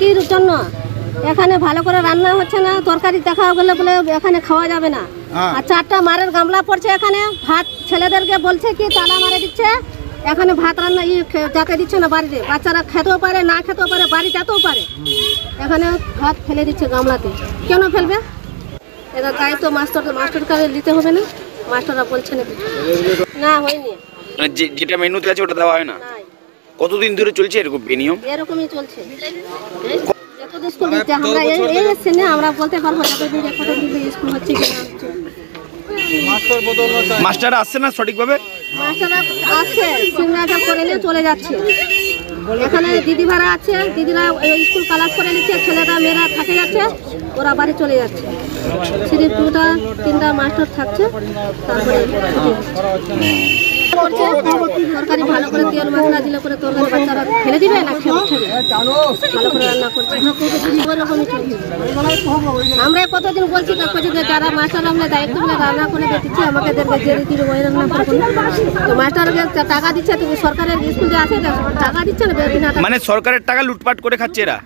কির জন্য এখানে ভালো করে রান্না হচ্ছে না, তরকারি দেখা গেলে বলে এখানে খাওয়া যাবে না। আর 4টা মারের গামলা পড়ছে এখানে, ভাত ছেলেদেরকে বলছে কি তালা মারে দিচ্ছে, এখানে ভাত রান্না যাতে দিচ্ছে না বাড়িতে, বাচ্চারা খেতেও পারে না খেতেও পারে, বাড়ি যেতেও পারে, এখানে ভাত ফেলে দিচ্ছে গামলাতে। কেন ফেলবে? এটা দায়িত্ব মাস্টারকে নিতে হবে না? মাস্টাররা বলছে না হয়নি, যেটা মেনুতে আছে ওটা দেওয়া হয় না। কতদিন ধরে চলছে এরকম বেনিয়ম? এরকমই চলছে। আমরা বলতে পারবো স্কুল হচ্ছে মাস্টাররা আসছে না সঠিকভাবে? মাস্টাররা আসছে, সিগনেচার করে নিয়ে চলে যাচ্ছে। এখানে দিদি ভাড়া আছে, দিদিরা স্কুল ক্লাস করে নিচ্ছে, ছেলেরা মেয়েরা থাকে যাচ্ছে, ওরা বাড়ি চলে যাচ্ছে। সিঁড়ি 2টা মাস্টার থাকছে, তারপরে তরকারি ভালো করে তেল মশলা দিলে করে তরকারি বাচ্চারা ফেলে দিবে না, ভালো করে রান্না করছে। আমরা কতদিন বলছি যে যারা মাস্টার আমরা দায়িত্ব বলে রান্না করে দিচ্ছি, আমাকে দিদি ওই রান্না করে, তো মাস্টারকে টাকা দিচ্ছে, তুমি সরকারের স্কুল যে আছে টাকা দিচ্ছে না, মানে সরকারের টাকা লুটপাট করে খাচ্ছে এরা।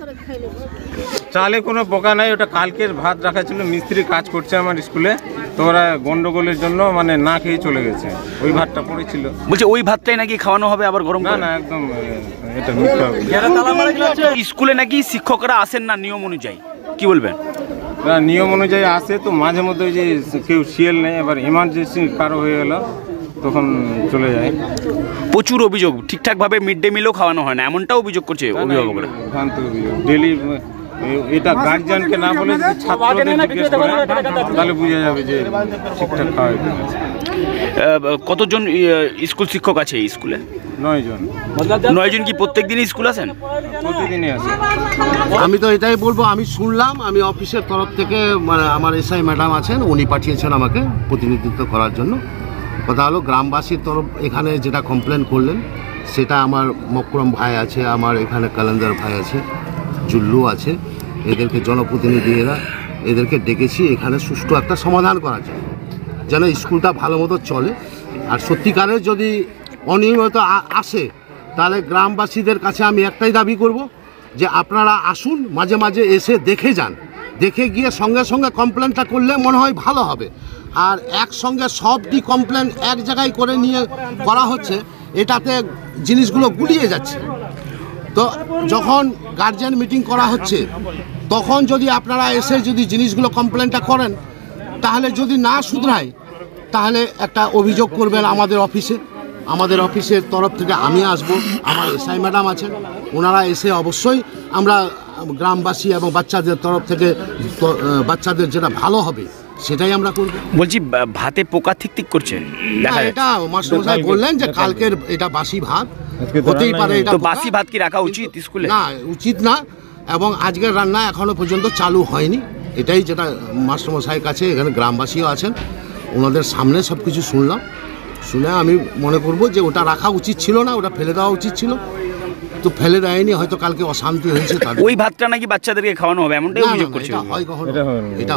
চালে কোনো পোকা নাই, ওটা কালকের ভাত রাখা ছিল, মিস্ত্রি কাজ করছে আমার স্কুলে, তো ওরা গন্ডগোলের জন্য মানে না খেয়ে চলে গেছে, ওই ভাতটা পড়েছিল। বলছে ওই ভাতটাই নাকি খাওয়ানো হবে আবার গরম? না একদম এটা স্কুলে নাকি শিক্ষকরা আসেন না নিয়ম অনুযায়ী, কি বলবেন? না নিয়ম অনুযায়ী আসে, তো মাঝে মধ্যে যে কেউ শিয়াল নেই, এবার ইমার্জেন্সি কারো হয়ে গেল তখন চলে যায়। প্রচুর অভিযোগ, ঠিকঠাক ভাবে মিড ডে মিলও খাওয়ানো হয় না, এমনটা অভিযোগ করছে অভিভাবকরা। ভ্রান্ত অভিযোগ, ডেলি এটা গার্জিয়ানকে না বলে ছাত্রদের জিজ্ঞেস করে তাহলে বোঝা যাবে যে ঠিকঠাক খাওয়াই। কতজন স্কুল শিক্ষক আছে এই স্কুলে? 9 জন। 9 জন কি প্রত্যেক দিনই স্কুল আসেন? প্রতিদিনই আসে। আমি তো এটাই বলবো, আমি শুনলাম, আমি অফিসের তরফ থেকে মানে আমার এসআই ম্যাডাম আছেন, উনি পাঠিয়েছেন আমাকে প্রতিনিধিত্ব করার জন্য। কথা হলো গ্রামবাসীর তরফ এখানে যেটা কমপ্লেন করলেন সেটা আমার মকরম ভাই আছে, আমার এখানে কালেন্দার ভাই আছে, জুল্লু আছে, এদেরকে জনপ্রতিনিধি এদেরকে ডেকেছি এখানে সুষ্ঠু একটা সমাধান করার জন্য, যেন স্কুলটা ভালো মতো চলে। আর সত্যিকারের যদি অনিয়মিত আসে তাহলে গ্রামবাসীদের কাছে আমি একটাই দাবি করব যে আপনারা আসুন, মাঝে মাঝে এসে দেখে যান, দেখে গিয়ে সঙ্গে সঙ্গে কমপ্লেনটা করলে মনে হয় ভালো হবে। আর একসঙ্গে সবটি কমপ্লেন এক জায়গায় করে নিয়ে করা হচ্ছে, এটাতে জিনিসগুলো গুলিয়ে যাচ্ছে। তো যখন গার্জিয়ান মিটিং করা হচ্ছে তখন যদি আপনারা এসে যদি জিনিসগুলো কমপ্লেনটা করেন, তাহলে যদি না শুধরায় তাহলে একটা অভিযোগ করবেন আমাদের অফিসে। আমাদের অফিসের তরফ থেকে আমি আসব, আমার এসআই ম্যাডাম আছেন, ওনারা এসে অবশ্যই আমরা গ্রামবাসী এবং বাচ্চাদের তরফ থেকে বাচ্চাদের যেটা ভালো হবে সেটাই আমরা করব। বলছি ভাতে পোকা ঠিক করছে, এটা মাস্টারমশাই বললেন যে কালকের এটা বাসি ভাত হতেই পারে। এটা বাসি ভাত কি রাখা উচিত স্কুলে? না, উচিত না, এবং আজকের রান্না এখনো পর্যন্ত চালু হয়নি, এটাই যেটা মাস্টারমশাইয়ের কাছে, এখানে গ্রামবাসীও আছেন, ওনাদের সামনে সব কিছু শুনে আমি মনে করব যে ওটা রাখা উচিত ছিল না, ওটা ফেলে দেওয়া উচিত ছিল, তো ফেলে দেয়নি, হয়তো কালকে অশান্তি হয়েছে। ওই ভাতটা নাকি বাচ্চাদেরকে খাওয়ানো হবে এমনটাই অভিযোগ করছে। এটা হয় কখনো? এটা